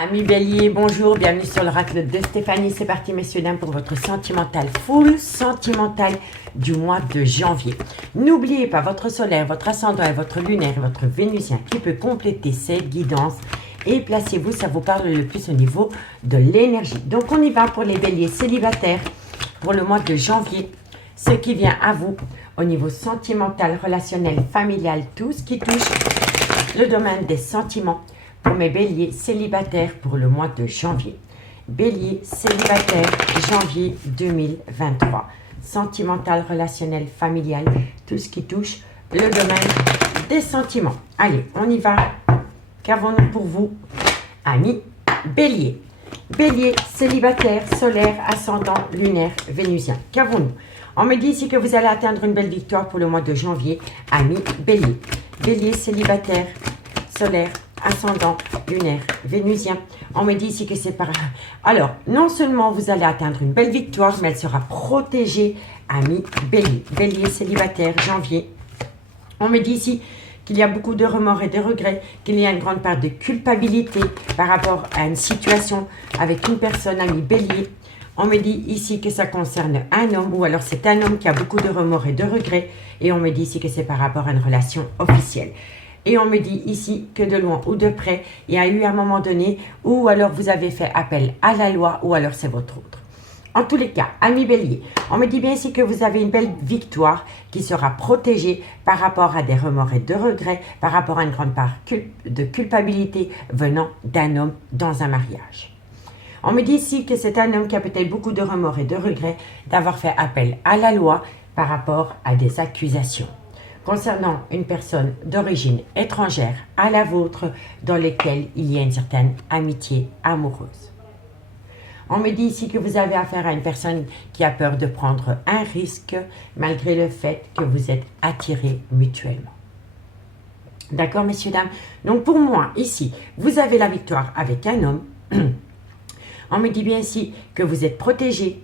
Amis Bélier, bonjour, bienvenue sur l'oracle de Stéphanie. C'est parti messieurs dames pour votre sentimental full sentimental du mois de janvier. N'oubliez pas votre solaire, votre ascendant et votre lunaire et votre vénusien qui peut compléter cette guidance. Et placez-vous, ça vous parle le plus au niveau de l'énergie. Donc on y va pour les béliers célibataires pour le mois de janvier. Ce qui vient à vous au niveau sentimental, relationnel, familial, tout ce qui touche le domaine des sentiments. Pour mes béliers célibataires pour le mois de janvier. Bélier célibataire janvier 2023. Sentimental, relationnel, familial, tout ce qui touche le domaine des sentiments. Allez, on y va. Qu'avons-nous pour vous, amis bélier? Bélier célibataire, solaire, ascendant, lunaire, vénusien. Qu'avons-nous? On me dit ici que vous allez atteindre une belle victoire pour le mois de janvier, amis bélier. Bélier célibataire, solaire, ascendant, lunaire, vénusien. On me dit ici que c'est par... Alors, non seulement vous allez atteindre une belle victoire, mais elle sera protégée, amis bélier. Bélier célibataire, janvier. On me dit ici qu'il y a beaucoup de remords et de regrets, qu'il y a une grande part de culpabilité par rapport à une situation avec une personne, ami bélier. On me dit ici que ça concerne un homme, ou alors c'est un homme qui a beaucoup de remords et de regrets. Et on me dit ici que c'est par rapport à une relation officielle. Et on me dit ici que de loin ou de près, il y a eu un moment donné où alors vous avez fait appel à la loi ou alors c'est votre autre. En tous les cas, amis bélier, on me dit bien ici que vous avez une belle victoire qui sera protégée par rapport à des remords et de regrets, par rapport à une grande part de culpabilité venant d'un homme dans un mariage. On me dit ici que c'est un homme qui a peut-être beaucoup de remords et de regrets d'avoir fait appel à la loi par rapport à des accusations concernant une personne d'origine étrangère à la vôtre dans lesquelles il y a une certaine amitié amoureuse. On me dit ici que vous avez affaire à une personne qui a peur de prendre un risque malgré le fait que vous êtes attirés mutuellement. D'accord, messieurs, dames? Donc pour moi, ici, vous avez la victoire avec un homme. On me dit bien ici que vous êtes protégés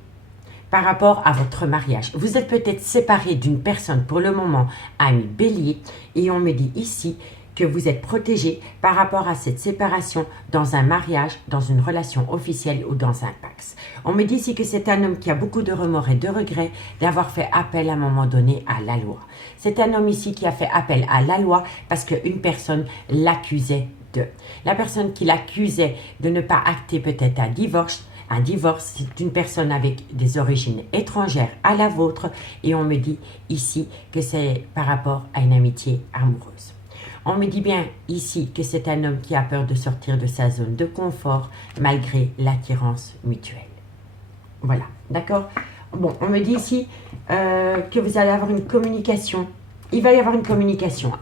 par rapport à votre mariage. Vous êtes peut-être séparé d'une personne pour le moment, ami bélier, et on me dit ici que vous êtes protégé par rapport à cette séparation dans un mariage, dans une relation officielle ou dans un pax. On me dit ici que c'est un homme qui a beaucoup de remords et de regrets d'avoir fait appel à un moment donné à la loi. C'est un homme ici qui a fait appel à la loi parce qu'une personne l'accusait de. La personne qui l'accusait de ne pas acter peut-être un divorce, c'est une personne avec des origines étrangères à la vôtre et on me dit ici que c'est par rapport à une amitié amoureuse. On me dit bien ici que c'est un homme qui a peur de sortir de sa zone de confort malgré l'attirance mutuelle. Voilà, d'accord? Bon, on me dit ici que vous allez avoir une communication. Il va y avoir une communication.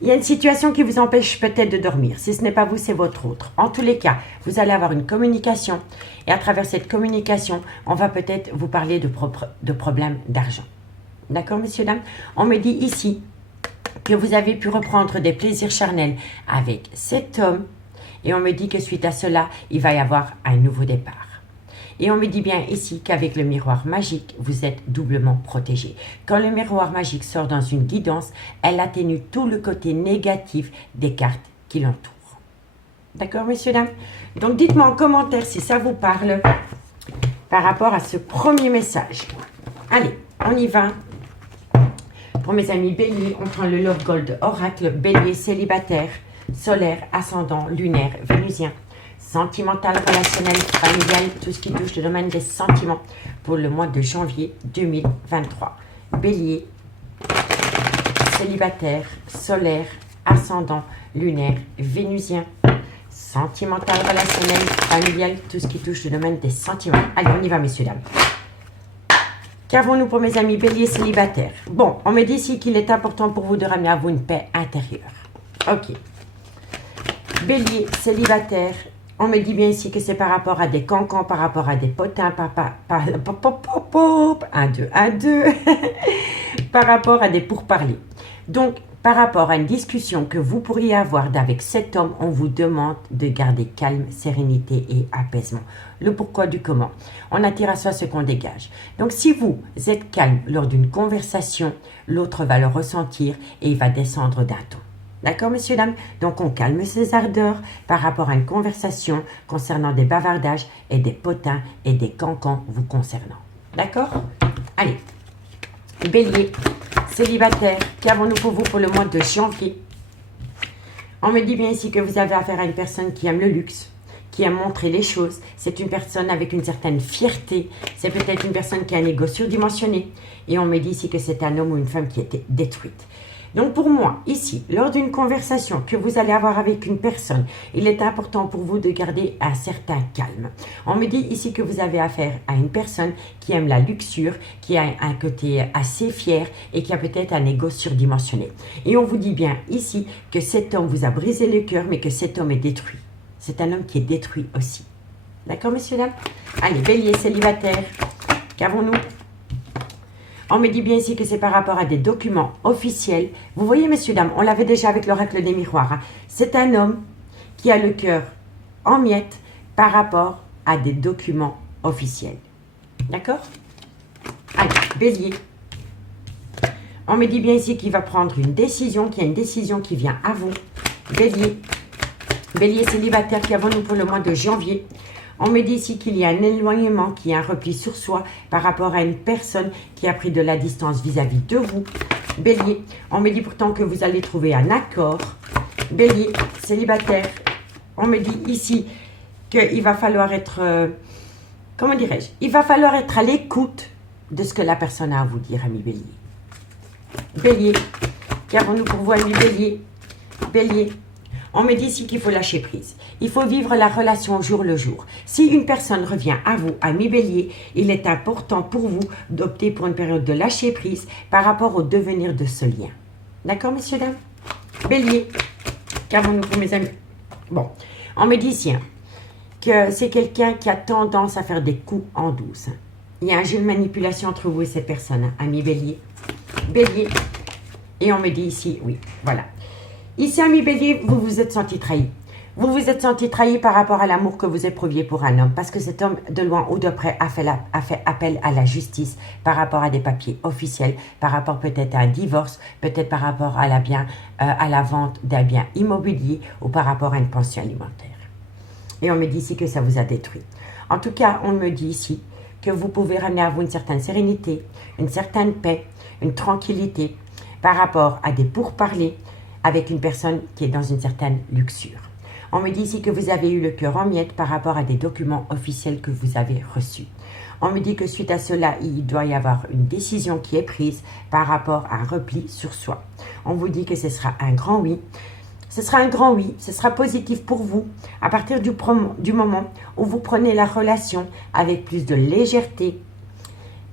Il y a une situation qui vous empêche peut-être de dormir. Si ce n'est pas vous, c'est votre autre. En tous les cas, vous allez avoir une communication. Et à travers cette communication, on va peut-être vous parler de problèmes d'argent. D'accord, messieurs, dames? On me dit ici que vous avez pu reprendre des plaisirs charnels avec cet homme. Et on me dit que suite à cela, il va y avoir un nouveau départ. Et on me dit bien ici qu'avec le miroir magique, vous êtes doublement protégé. Quand le miroir magique sort dans une guidance, elle atténue tout le côté négatif des cartes qui l'entourent. D'accord, messieurs, dames? Donc, dites-moi en commentaire si ça vous parle par rapport à ce premier message. Allez, on y va. Pour mes amis béliers, on prend le Love Gold Oracle, bélier célibataire, solaire, ascendant, lunaire, vénusien. Sentimental, relationnel, familial, tout ce qui touche le domaine des sentiments pour le mois de janvier 2023. Bélier, célibataire, solaire, ascendant, lunaire, vénusien. Sentimental, relationnel, familial, tout ce qui touche le domaine des sentiments. Allez, on y va, messieurs, dames. Qu'avons-nous pour mes amis béliers célibataires? Bon, on me dit ici qu'il est important pour vous de ramener à vous une paix intérieure. Ok. Bélier célibataire. On me dit bien ici que c'est par rapport à des cancans, par rapport à des potins, un, deux, par rapport à des pourparlers. Donc, par rapport à une discussion que vous pourriez avoir avec cet homme, on vous demande de garder calme, sérénité et apaisement. Le pourquoi du comment. On attire à soi ce qu'on dégage. Donc, si vous êtes calme lors d'une conversation, l'autre va le ressentir et il va descendre d'un ton. D'accord, messieurs, dames? Donc, on calme ses ardeurs par rapport à une conversation concernant des bavardages et des potins et des cancans vous concernant. D'accord? Allez. Bélier, célibataire, qu'avons-nous pour vous pour le mois de janvier? On me dit bien ici que vous avez affaire à une personne qui aime le luxe, qui aime montrer les choses. C'est une personne avec une certaine fierté. C'est peut-être une personne qui a un ego surdimensionné. Et on me dit ici que c'est un homme ou une femme qui était détruite. Donc pour moi, ici, lors d'une conversation que vous allez avoir avec une personne, il est important pour vous de garder un certain calme. On me dit ici que vous avez affaire à une personne qui aime la luxure, qui a un côté assez fier et qui a peut-être un ego surdimensionné. Et on vous dit bien ici que cet homme vous a brisé le cœur, mais que cet homme est détruit. C'est un homme qui est détruit aussi. D'accord, messieurs, dames? Allez, bélier, célibataire, qu'avons-nous? On me dit bien ici que c'est par rapport à des documents officiels. Vous voyez, messieurs, dames, on l'avait déjà avec l'oracle des miroirs. Hein. C'est un homme qui a le cœur en miettes par rapport à des documents officiels. D'accord? Allez, bélier. On me dit bien ici qu'il va prendre une décision, qu'il y a une décision qui vient à vous. Bélier. Bélier célibataire, qu'avons-nous pour le mois de janvier? On me dit ici qu'il y a un éloignement, qu'il y a un repli sur soi par rapport à une personne qui a pris de la distance vis-à-vis de vous. Bélier, on me dit pourtant que vous allez trouver un accord. Bélier, célibataire, on me dit ici qu'il va falloir être, comment dirais-je, il va falloir être à l'écoute de ce que la personne a à vous dire, ami Bélier. Bélier, qu'avons-nous pour vous, ami Bélier? Bélier. On me dit ici qu'il faut lâcher prise. Il faut vivre la relation au jour le jour. Si une personne revient à vous, ami Bélier, il est important pour vous d'opter pour une période de lâcher prise par rapport au devenir de ce lien. D'accord, messieurs, dames? Bélier, qu'avons-nous pour mes amis? Bon, on me dit ici que c'est quelqu'un qui a tendance à faire des coups en douce. Il y a un jeu de manipulation entre vous et cette personne, ami Bélier. Bélier, et on me dit ici, oui, voilà. Ici, ami Bélier, vous vous êtes senti trahi. Vous vous êtes senti trahi par rapport à l'amour que vous éprouviez pour un homme. Parce que cet homme, de loin ou de près, a fait appel à la justice par rapport à des papiers officiels, par rapport peut-être à un divorce, peut-être par rapport à la vente d'un bien immobilier ou par rapport à une pension alimentaire. Et on me dit ici que ça vous a détruit. En tout cas, on me dit ici que vous pouvez ramener à vous une certaine sérénité, une certaine paix, une tranquillité par rapport à des pourparlers avec une personne qui est dans une certaine luxure. On me dit ici que vous avez eu le cœur en miettes par rapport à des documents officiels que vous avez reçus. On me dit que suite à cela, il doit y avoir une décision qui est prise par rapport à un repli sur soi. On vous dit que ce sera un grand oui. Ce sera un grand oui, ce sera positif pour vous à partir du moment où vous prenez la relation avec plus de légèreté,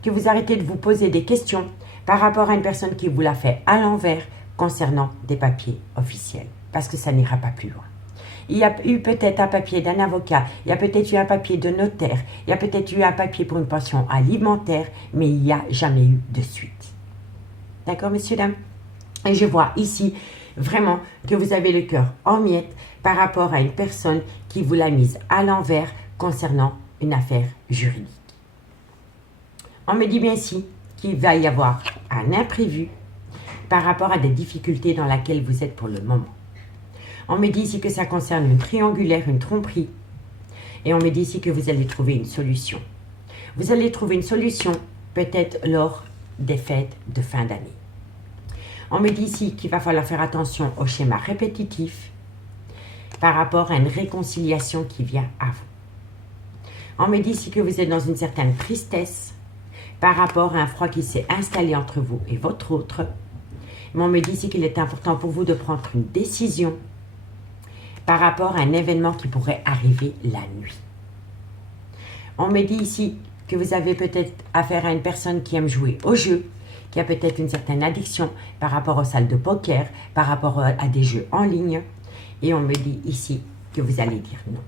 que vous arrêtez de vous poser des questions par rapport à une personne qui vous l'a fait à l'envers concernant des papiers officiels, parce que ça n'ira pas plus loin. Il y a eu peut-être un papier d'un avocat, il y a peut-être eu un papier de notaire, il y a peut-être eu un papier pour une pension alimentaire, mais il n'y a jamais eu de suite. D'accord, messieurs, dames? Et je vois ici vraiment que vous avez le cœur en miettes par rapport à une personne qui vous l'a mise à l'envers concernant une affaire juridique. On me dit bien ici qu'il va y avoir un imprévu par rapport à des difficultés dans lesquelles vous êtes pour le moment. On me dit ici que ça concerne une triangulaire, une tromperie. Et on me dit ici que vous allez trouver une solution. Vous allez trouver une solution peut-être lors des fêtes de fin d'année. On me dit ici qu'il va falloir faire attention au schéma répétitif par rapport à une réconciliation qui vient à vous. On me dit ici que vous êtes dans une certaine tristesse par rapport à un froid qui s'est installé entre vous et votre autre. Mais on me dit ici qu'il est important pour vous de prendre une décision par rapport à un événement qui pourrait arriver la nuit. On me dit ici que vous avez peut-être affaire à une personne qui aime jouer au jeu, qui a peut-être une certaine addiction par rapport aux salles de poker, par rapport à des jeux en ligne. Et on me dit ici que vous allez dire non.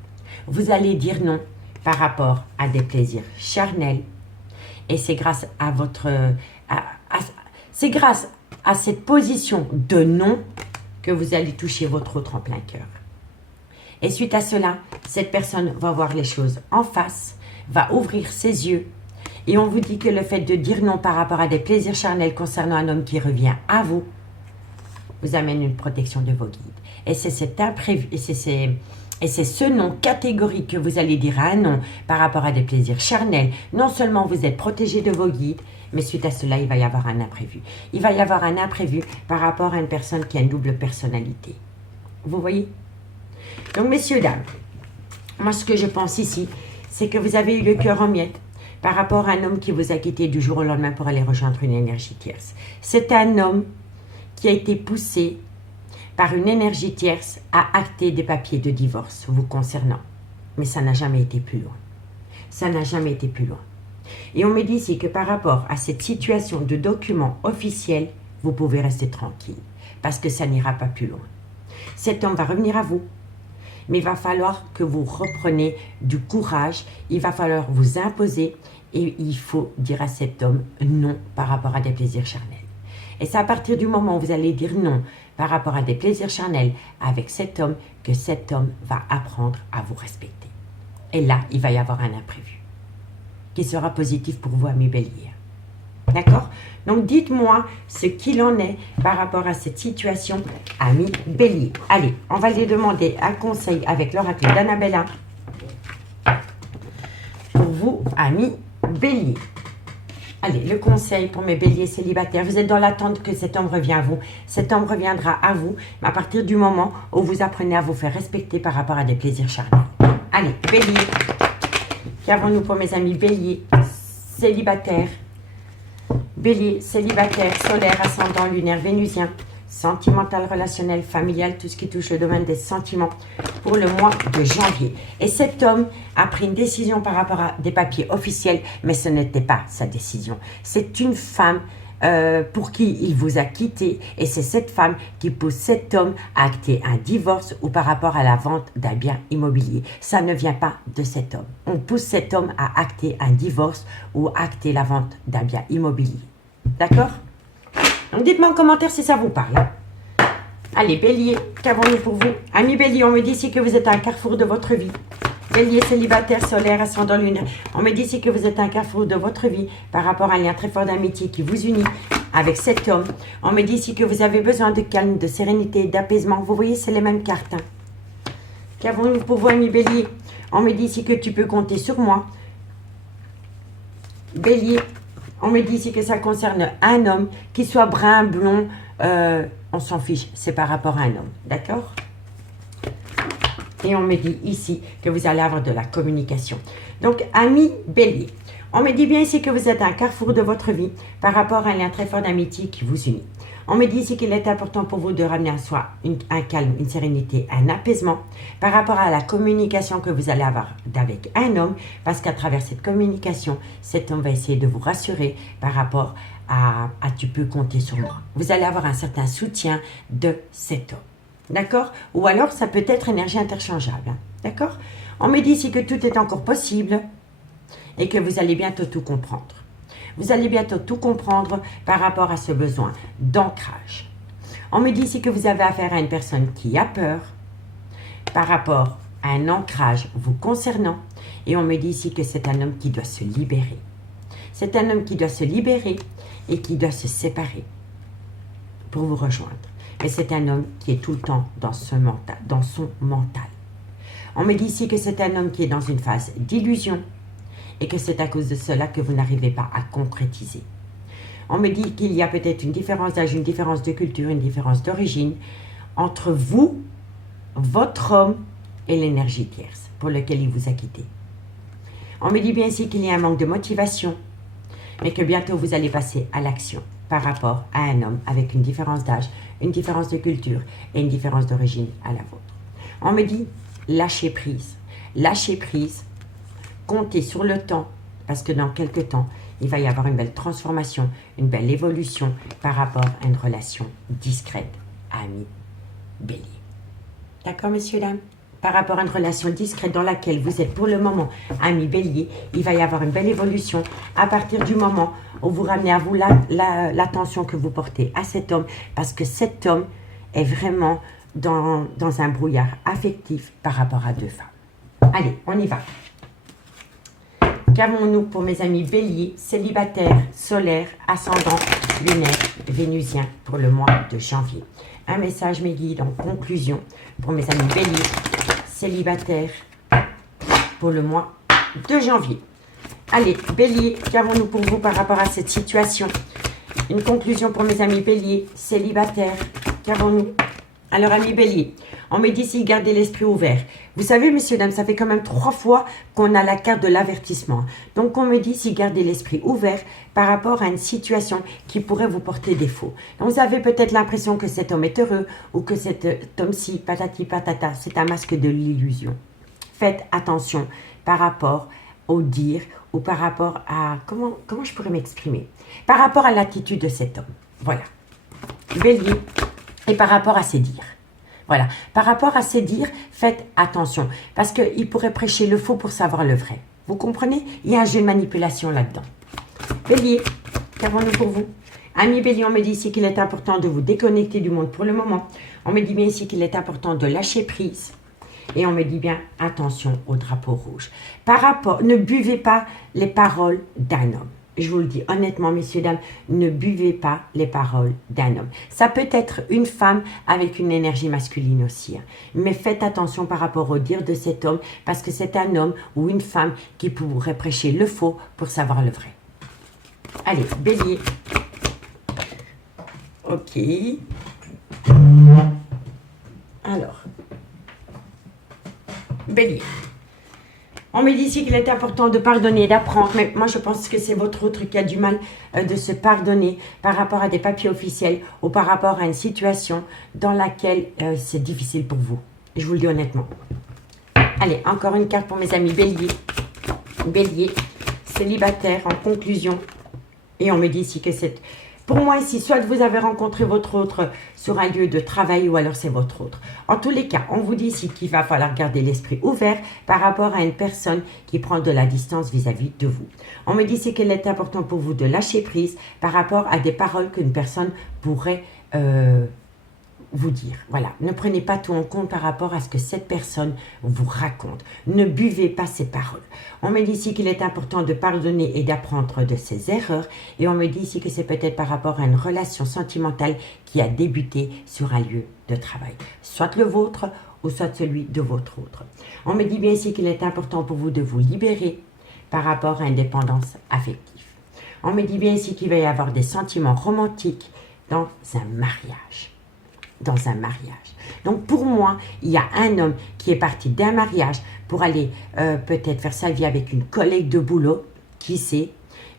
Vous allez dire non par rapport à des plaisirs charnels. Et c'est grâce à c'est grâce à cette position de non que vous allez toucher votre autre en plein cœur. Et suite à cela, cette personne va voir les choses en face, va ouvrir ses yeux. Et on vous dit que le fait de dire non par rapport à des plaisirs charnels concernant un homme qui revient à vous vous amène une protection de vos guides. Et c'est cet imprévu, et c'est ce nom catégorique que vous allez dire à un non par rapport à des plaisirs charnels. Non seulement vous êtes protégé de vos guides, mais suite à cela, il va y avoir un imprévu. Il va y avoir un imprévu par rapport à une personne qui a une double personnalité. Vous voyez? Donc, messieurs, dames, moi, ce que je pense ici, c'est que vous avez eu le cœur en miettes par rapport à un homme qui vous a quitté du jour au lendemain pour aller rejoindre une énergie tierce. C'est un homme qui a été poussé par une énergie tierce à acter des papiers de divorce vous concernant. Mais ça n'a jamais été plus loin. Ça n'a jamais été plus loin. Et on me dit ici que par rapport à cette situation de document officiel, vous pouvez rester tranquille parce que ça n'ira pas plus loin. Cet homme va revenir à vous, mais il va falloir que vous repreniez du courage, il va falloir vous imposer et il faut dire à cet homme non par rapport à des plaisirs charnels. Et c'est à partir du moment où vous allez dire non par rapport à des plaisirs charnels avec cet homme que cet homme va apprendre à vous respecter. Et là, il va y avoir un imprévu qui sera positif pour vous, amis Bélier. D'accord? Donc, dites-moi ce qu'il en est par rapport à cette situation, amis Bélier. Allez, on va lui demander un conseil avec l'oracle d'Annabella pour vous, amis Bélier. Allez, le conseil pour mes béliers célibataires, vous êtes dans l'attente que cet homme revienne à vous. Cet homme reviendra à vous, mais à partir du moment où vous apprenez à vous faire respecter par rapport à des plaisirs charnels. Allez, bélier, qu'avons-nous pour mes amis béliers célibataires? Bélier, célibataire, solaire, ascendant, lunaire, vénusien, sentimental, relationnel, familial, tout ce qui touche le domaine des sentiments pour le mois de janvier. Et cet homme a pris une décision par rapport à des papiers officiels, mais ce n'était pas sa décision. C'est une femme pour qui il vous a quitté et c'est cette femme qui pousse cet homme à acter un divorce ou par rapport à la vente d'un bien immobilier. Ça ne vient pas de cet homme. On pousse cet homme à acter un divorce ou acter la vente d'un bien immobilier. D'accord? Donc dites-moi en commentaire si ça vous parle. Allez, bélier, qu'avons-nous pour vous? Amis bélier, on me dit ici que vous êtes à un carrefour de votre vie. Bélier, célibataire, solaire, ascendant, lunaire. On me dit ici que vous êtes à un carrefour de votre vie par rapport à un lien très fort d'amitié qui vous unit avec cet homme. On me dit ici que vous avez besoin de calme, de sérénité, d'apaisement. Vous voyez, c'est les mêmes cartes. Qu'avons-nous pour vous, amis bélier? On me dit ici que tu peux compter sur moi. Bélier, on me dit ici que ça concerne un homme, qu'il soit brun, blond, on s'en fiche, c'est par rapport à un homme, d'accord? Et on me dit ici que vous allez avoir de la communication. Donc, amis bélier, on me dit bien ici que vous êtes à un carrefour de votre vie par rapport à un lien très fort d'amitié qui vous unit. On me dit ici qu'il est important pour vous de ramener à soi un calme, une sérénité, un apaisement par rapport à la communication que vous allez avoir avec un homme, parce qu'à travers cette communication, cet homme va essayer de vous rassurer par rapport à tu peux compter sur moi. Vous allez avoir un certain soutien de cet homme. D'accord? Ou alors, ça peut être énergie interchangeable. Hein? D'accord? On me dit ici que tout est encore possible et que vous allez bientôt tout comprendre. Vous allez bientôt tout comprendre par rapport à ce besoin d'ancrage. On me dit ici que vous avez affaire à une personne qui a peur par rapport à un ancrage vous concernant. Et on me dit ici que c'est un homme qui doit se libérer. C'est un homme qui doit se libérer et qui doit se séparer pour vous rejoindre. Mais c'est un homme qui est tout le temps dans son mental. On me dit ici que c'est un homme qui est dans une phase d'illusion et que c'est à cause de cela que vous n'arrivez pas à concrétiser. On me dit qu'il y a peut-être une différence d'âge, une différence de culture, une différence d'origine entre vous, votre homme et l'énergie tierce pour lequel il vous a quitté. On me dit bien ici qu'il y a un manque de motivation, mais que bientôt vous allez passer à l'action par rapport à un homme avec une différence d'âge, une différence de culture et une différence d'origine à la vôtre. On me dit lâcher prise. Lâcher prise, comptez sur le temps, parce que dans quelques temps, il va y avoir une belle transformation, une belle évolution par rapport à une relation discrète, ami, bélier. D'accord, messieurs, dames? Par rapport à une relation discrète dans laquelle vous êtes pour le moment ami bélier, il va y avoir une belle évolution à partir du moment où vous ramenez à vous l'attention que vous portez à cet homme, parce que cet homme est vraiment dans un brouillard affectif par rapport à deux femmes. Allez, on y va. Qu'avons-nous pour mes amis béliers, célibataires, solaires, ascendants, lunaires, vénusiens pour le mois de janvier? un message, mes guides, en conclusion, pour mes amis béliers, célibataires, pour le mois de janvier. Allez, bélier, qu'avons-nous pour vous par rapport à cette situation? Une conclusion pour mes amis béliers, célibataires, qu'avons-nous? Alors, amis bélier, on me dit ici, gardez l'esprit ouvert. Vous savez, messieurs, dames, ça fait quand même 3 fois qu'on a la carte de l'avertissement. Donc, on me dit ici, gardez l'esprit ouvert par rapport à une situation qui pourrait vous porter défaut. Donc, vous avez peut-être l'impression que cet homme est heureux ou que cet homme-ci, patati patata, c'est un masque de l'illusion. Faites attention par rapport au dire ou par rapport à... Comment je pourrais m'exprimer? Par rapport à l'attitude de cet homme. Voilà. Bélier. Et par rapport à ses dires. Voilà. Par rapport à ses dires, faites attention. Parce qu'il pourrait prêcher le faux pour savoir le vrai. Vous comprenez? Il y a un jeu de manipulation là-dedans. Bélier, qu'avons-nous pour vous? Ami Bélier, on me dit ici qu'il est important de vous déconnecter du monde pour le moment. On me dit bien ici qu'il est important de lâcher prise. Et on me dit bien, attention au drapeau rouge. Par rapport, ne buvez pas les paroles d'un homme. Je vous le dis honnêtement, messieurs, dames, ne buvez pas les paroles d'un homme. Ça peut être une femme avec une énergie masculine aussi. Hein. Mais faites attention par rapport au dire de cet homme, parce que c'est un homme ou une femme qui pourrait prêcher le faux pour savoir le vrai. Allez, bélier. Ok. Alors. Bélier. On me dit ici qu'il est important de pardonner et d'apprendre, mais moi je pense que c'est votre autre qui a du mal de se pardonner par rapport à des papiers officiels ou par rapport à une situation dans laquelle c'est difficile pour vous. Je vous le dis honnêtement. Allez, encore une carte pour mes amis bélier. Bélier, célibataire en conclusion. Et on me dit ici que c'est... Pour moi ici, soit vous avez rencontré votre autre sur un lieu de travail ou alors c'est votre autre. En tous les cas, on vous dit ici qu'il va falloir garder l'esprit ouvert par rapport à une personne qui prend de la distance vis-à-vis de vous. On me dit ici qu'il est important pour vous de lâcher prise par rapport à des paroles qu'une personne pourrait vous dire. Voilà, ne prenez pas tout en compte par rapport à ce que cette personne vous raconte. Ne buvez pas ses paroles. On me dit ici qu'il est important de pardonner et d'apprendre de ses erreurs. Et on me dit ici que c'est peut-être par rapport à une relation sentimentale qui a débuté sur un lieu de travail. Soit le vôtre ou soit celui de votre autre. On me dit bien ici qu'il est important pour vous de vous libérer par rapport à une dépendance affective. On me dit bien ici qu'il va y avoir des sentiments romantiques dans un mariage. Dans un mariage. Donc pour moi, il y a un homme qui est parti d'un mariage pour aller peut-être faire sa vie avec une collègue de boulot, qui sait,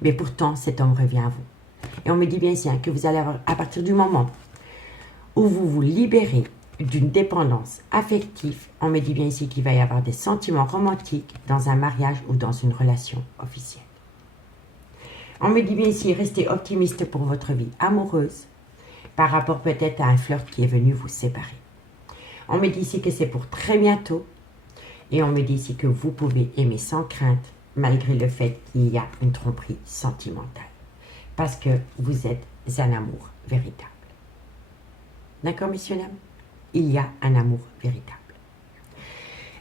mais pourtant cet homme revient à vous. Et on me dit bien ici que vous allez avoir, à partir du moment où vous vous libérez d'une dépendance affective, on me dit bien ici qu'il va y avoir des sentiments romantiques dans un mariage ou dans une relation officielle. On me dit bien ici, restez optimiste pour votre vie amoureuse, par rapport peut-être à un flirt qui est venu vous séparer. On me dit ici que c'est pour très bientôt. Et on me dit ici que vous pouvez aimer sans crainte, malgré le fait qu'il y a une tromperie sentimentale. Parce que vous êtes un amour véritable. D'accord, messieurs, dames? Il y a un amour véritable.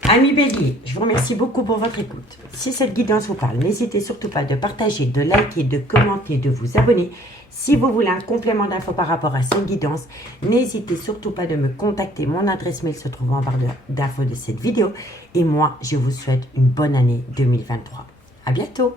Amis bélier, je vous remercie beaucoup pour votre écoute. Si cette guidance vous parle, n'hésitez surtout pas de partager, de liker, de commenter, de vous abonner. Si vous voulez un complément d'infos par rapport à cette guidance, n'hésitez surtout pas de me contacter. Mon adresse mail se trouve en barre d'infos de cette vidéo. Et moi, je vous souhaite une bonne année 2023. À bientôt!